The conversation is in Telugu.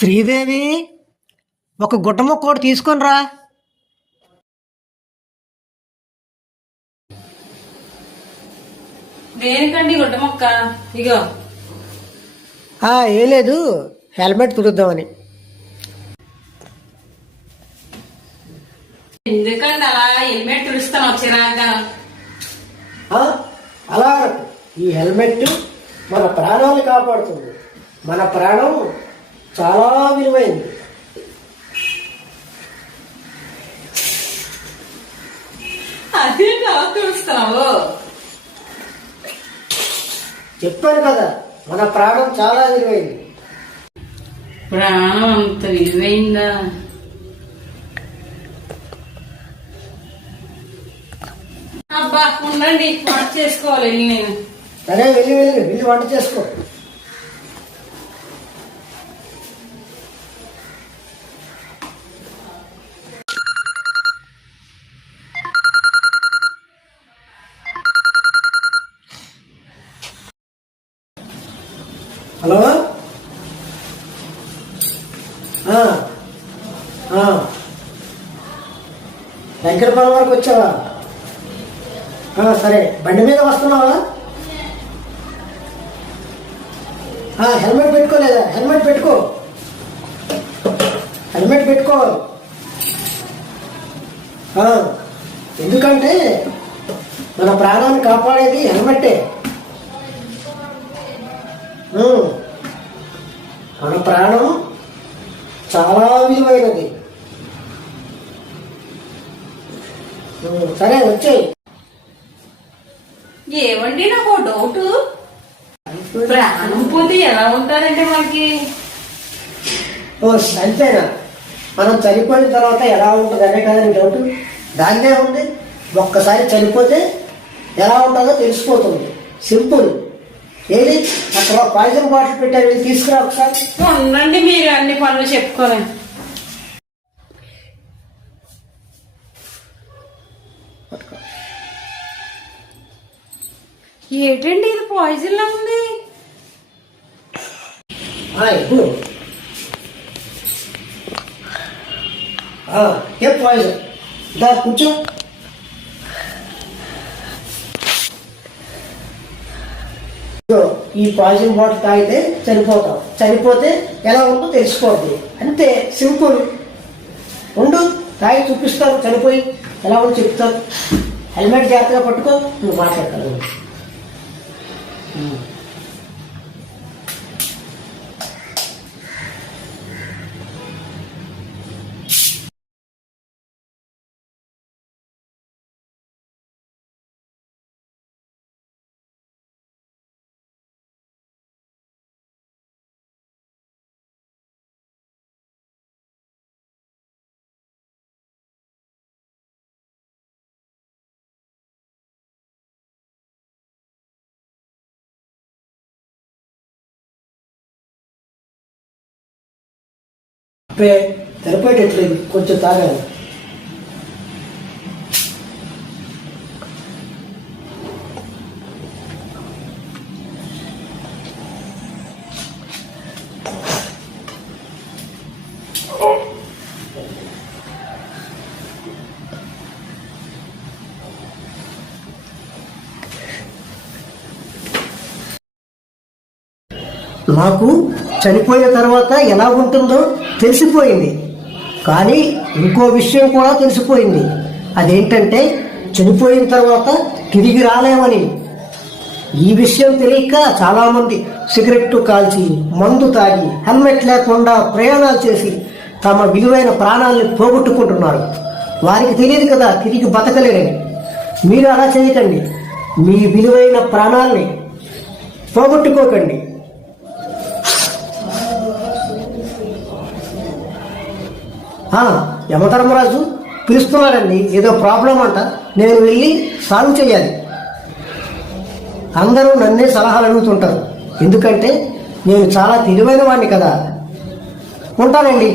శ్రీదేవి, ఒక గుడ్డ ముక్క ఒకటి తీసుకొని రా. దేనికండి గుడ్డ మొక్క? ఇగో. ఏం లేదు, హెల్మెట్ తుడుద్దామని. ఎందుకండి అలా హెల్మెట్ తుడుస్తాను చిరాగా? అలా ఈ హెల్మెట్ మన ప్రాణాలను కాపాడుతుంది. మన ప్రాణం చాలా విలువైంది. అదే అలా తుడుస్తావు? చెప్పాను కదా, మన ప్రాణం చాలా విలువైంది. ప్రాణం అంత విలువైందా? అబ్బా ఉండండి, వంట చేసుకోవాలి నేను. సరే, వెళ్ళి వంట చేసుకో. హలో, దగ్గరపల్లి వరకు వచ్చావా? సరే, బండి మీద వస్తున్నావా? హెల్మెట్ పెట్టుకోలేదా? హెల్మెట్ పెట్టుకోవాలి. ఎందుకంటే మన ప్రాణాన్ని కాపాడేది హెల్మెట్టే. మన ప్రాణం చాలా విలువైనది. సరే, వచ్చేయి. ఏమండి, నాకు డౌట్. ప్రాణం పోతే ఎలా ఉంటారంటే మనకి? అంతేనా? మనం చనిపోయిన తర్వాత ఎలా ఉంటుంది అనే కదా నీ డౌట్? దాన్నే ఉంది. ఒక్కసారి చనిపోతే ఎలా ఉంటుందో తెలిసిపోతుంది. సింపుల్. ఏది, అక్కడ పాయిజన్ బాటిల్ పెట్టారు, వెళ్ళి తీసుకురా ఒకసారి. ఉండండి, మీరు అన్ని పనులు చెప్పుకోలే. ఏంటండి ఇది పాయిజన్ లా ఉంది? ఇప్పుడు ఏ పాయిజన్? దా కూర్చో. ఈ పాయిజన్ బాటిల్ తాగితే చనిపోతాం. చనిపోతే ఎలా ఉందో తెలిసిపోద్ది. అంతే, సింపుల్. ఉండు, తాగి చూపిస్తాను. చనిపోయి ఎలా ఉందో చెప్తాను. హెల్మెట్ జాగ్రత్తగా పట్టుకో. నువ్వు మాట్లాడతాను. సరిపోయేటట్లేదు, కొంచెం తాగాలి. నాకు చనిపోయిన తర్వాత ఎలా ఉంటుందో తెలిసిపోయింది. కానీ ఇంకో విషయం కూడా తెలిసిపోయింది. అదేంటంటే, చనిపోయిన తర్వాత తిరిగి రాలేమని. ఈ విషయం తెలియక చాలామంది సిగరెట్టు కాల్చి, మందు తాగి, హెల్మెట్ లేకుండా ప్రయాణాలు చేసి తమ విలువైన ప్రాణాలను పోగొట్టుకుంటున్నారు. వారికి తెలియదు కదా తిరిగి బతకలేరని. మీరు అలా చేయకండి. మీ విలువైన ప్రాణాలని పోగొట్టుకోకండి. యమధర్మరాజు పిలుస్తున్నారండి, ఏదో ప్రాబ్లం అంట. నేను వెళ్ళి సాల్వ్ చేయాలి. అందరూ నన్నే సలహాలు అడుగుతుంటారు, ఎందుకంటే నేను చాలా తెలివైన వాడిని కదా. ఉంటానండి.